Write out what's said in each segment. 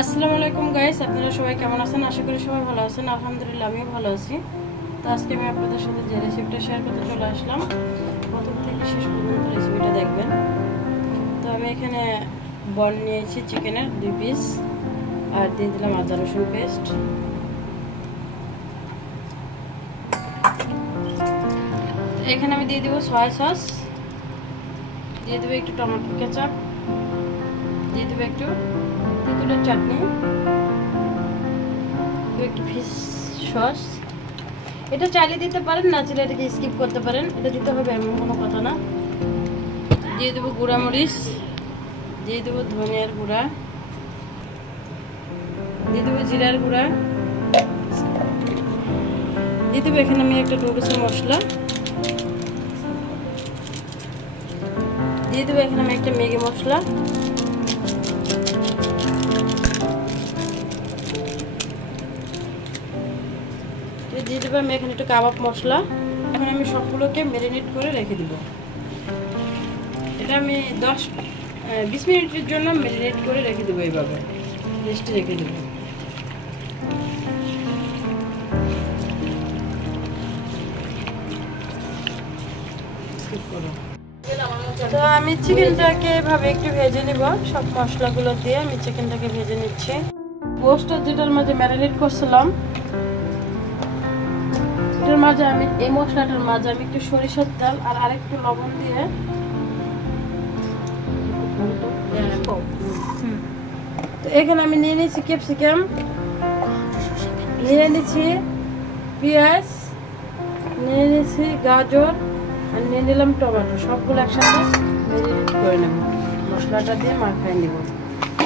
আসসালামু আলাইকুম গাইস, আপনারা সবাই কেমন আছেন? আশা করি সবাই ভালো আছেন। আলহামদুলিল্লাহ আমিও ভালো আছি। তো আজকে আমি আপনাদের সাথে যে রেসিপিটা শেয়ার করতে চলে আসলাম, প্রথম থেকে শেষ পর্যন্ত রেসিপিটা দেখবেন। তো আমি এখানে বল নিয়েছি চিকেনের 2 পিস, আর দিয়ে দিলাম আদা রসুন পেস্ট। এখানে আমি দিয়ে দেবো সয়া সস, দিয়ে দেবো একটু টমেটো কেচাপ, দিয়ে দেবো একটু তেঁতুলের চাটনি, একটু ফিশ সস। এটা চাইলে দিতে পারেন, না চাইলে এটাকে স্কিপ করতে পারেন, এটা দিতে হবে এমন কোনো কথা না। দিয়ে দেবো গুঁড়া মরিচ, দিয়ে দেবো ধনিয়ার গুঁড়া, দিয়ে দেবো জিরার গুঁড়া, দিয়ে দেবো এখানে আমি একটা নুডলসের মশলা, দিয়ে দেবো এখানে আমি একটা ম্যাগি মশলা, দিয়ে দেবো আমি এখানে একটু কাবাব মশলা। এখন আমি সবগুলোকে ম্যারিনেট করে রেখে দিব। এটা আমি 10-20 মিনিটের জন্য ম্যারিনেট করে রেখে দেবো, এইভাবে রেস্টে রেখে দেবো। তো আমি চিকেনটাকে এভাবে একটু ভেজে নিব, সব মশলাগুলো দিয়ে আমি চিকেনটাকে ভেজে নিচ্ছি। পোস্টটা যেটার মাঝে ম্যারিনেট করছিলাম, এটার মাঝে আমি এই মশলাটার মাঝে আমি একটু সরিষার তেল আর আরেকটু লবণ দিয়ে তো এখানে আমি নিয়ে নিয়েছি ক্যাপসিকাম, নিয়ে নিয়েছি পেঁয়াজ, নিয়ে নিয়েছি গাজর, আর নিয়ে নিলাম টমেটো। সবগুলো একসাথে ম্যারিনেট করে নেব, মশলাটা দিয়ে মাখায় নেব।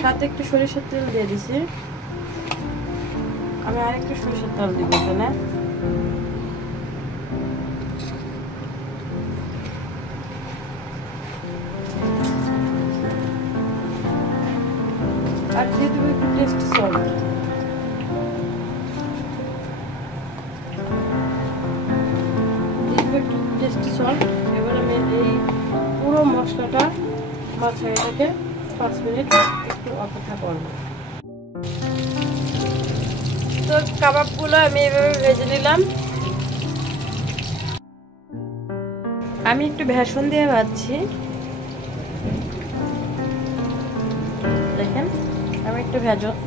সাথে একটু সরিষার তেল দিয়ে দিছি, আমি আরেকটু সরিষার তেল দিব এখানে। আর দিয়ে দেবো একটু টেস্টি সল্ট, দিয়ে দেবো একটু টেস্টি সল্ট। এবার আমি এই পুরো মশলাটা মাথায় এটাকে 5 মিনিট একটু অপেক্ষা করব। তো কাবাবগুলো আমি এভাবে ভেজে নিলাম। আমি একটু বেসন দিয়ে ভাজছি, দেখেন আমি একটু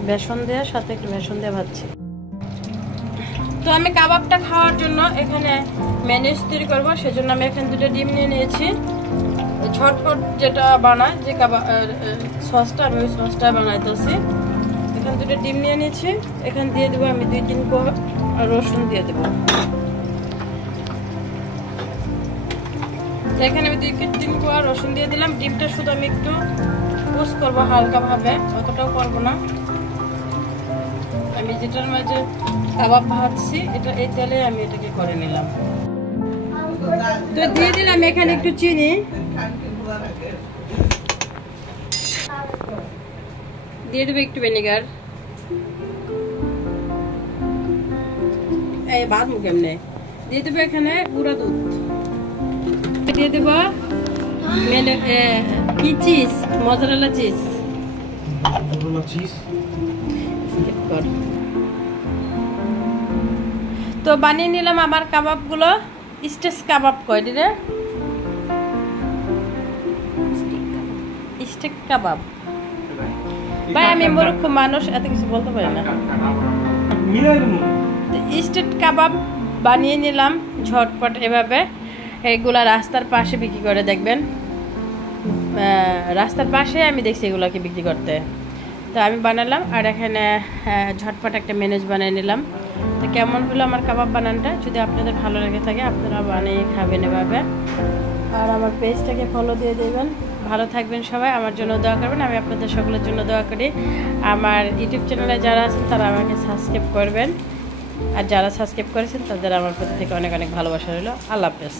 বেসন দেওয়ার সাথে একটু বেসন দিয়ে ভাজছি। তো আমি কাবাবটা খাওয়ার জন্য এখানে মেয়োনিজ তৈরি করবো, সেজন্য আমি এখানে 2টা ডিম নিয়ে নিয়েছি। ঝটপট যেটা বানায় যে কাবাব সসটা, আমি ওই সসটা বানাইতেছি। এখানে 2টা ডিম নিয়ে নিয়েছি, এখানে দিয়ে দেবো আমি 2-3 কোয়া রসুন দিয়ে দেবো। এখানে আমি 2-3 কোয়া রসুন দিয়ে দিলাম। ডিমটা শুধু আমি একটু পোস করবো হালকাভাবে, অতটাও করবো না। আমি যেটার মাঝে কাবাব ভাজছি, এটা এই তেলে আমি এটাকে করে নিলাম। তো দিয়ে দিলাম এখানে একটু চিনি, দিয়ে দেবো একটু ভিনেগার, এই ভাত মুখে এমনি দিয়ে দেবো এখানে গুঁড়া দুধ, দিয়ে দেবো কি চিজ, মজারেলা চিজ। তো বানিয়ে নিলাম আমার কাবাবগুলো। স্টেক কাবাব কয় রে, স্টেক কাবাব। ভাই আমি মূর্খ মানুষ, এত কিছু বলতে পারি না। স্টেক কাবাব বানিয়ে নিলাম ঝটপট এভাবে। এগুলা রাস্তার পাশে বিক্রি করে, দেখবেন রাস্তার পাশে আমি দেখছি এগুলোকে বিক্রি করতে। তো আমি বানালাম, আর এখানে ঝটপট একটা মেনুজ বানিয়ে নিলাম। তো কেমন হলো আমার কাবাব বানানটা? যদি আপনাদের ভালো লেগে থাকে আপনারা বানিয়ে খাবেন এভাবে, আর আমার পেজটাকে ফলো দিয়ে দেবেন। ভালো থাকবেন সবাই, আমার জন্য দোয়া করবেন, আমি আপনাদের সকলের জন্য দোয়া করি। আমার ইউটিউব চ্যানেলে যারা আছেন তারা আমাকে সাবস্ক্রাইব করবেন, আর যারা সাবস্ক্রাইব করেছেন তাদের আমার প্রতি থেকে অনেক অনেক ভালোবাসা রইল। আল্লাহ হাফেজ।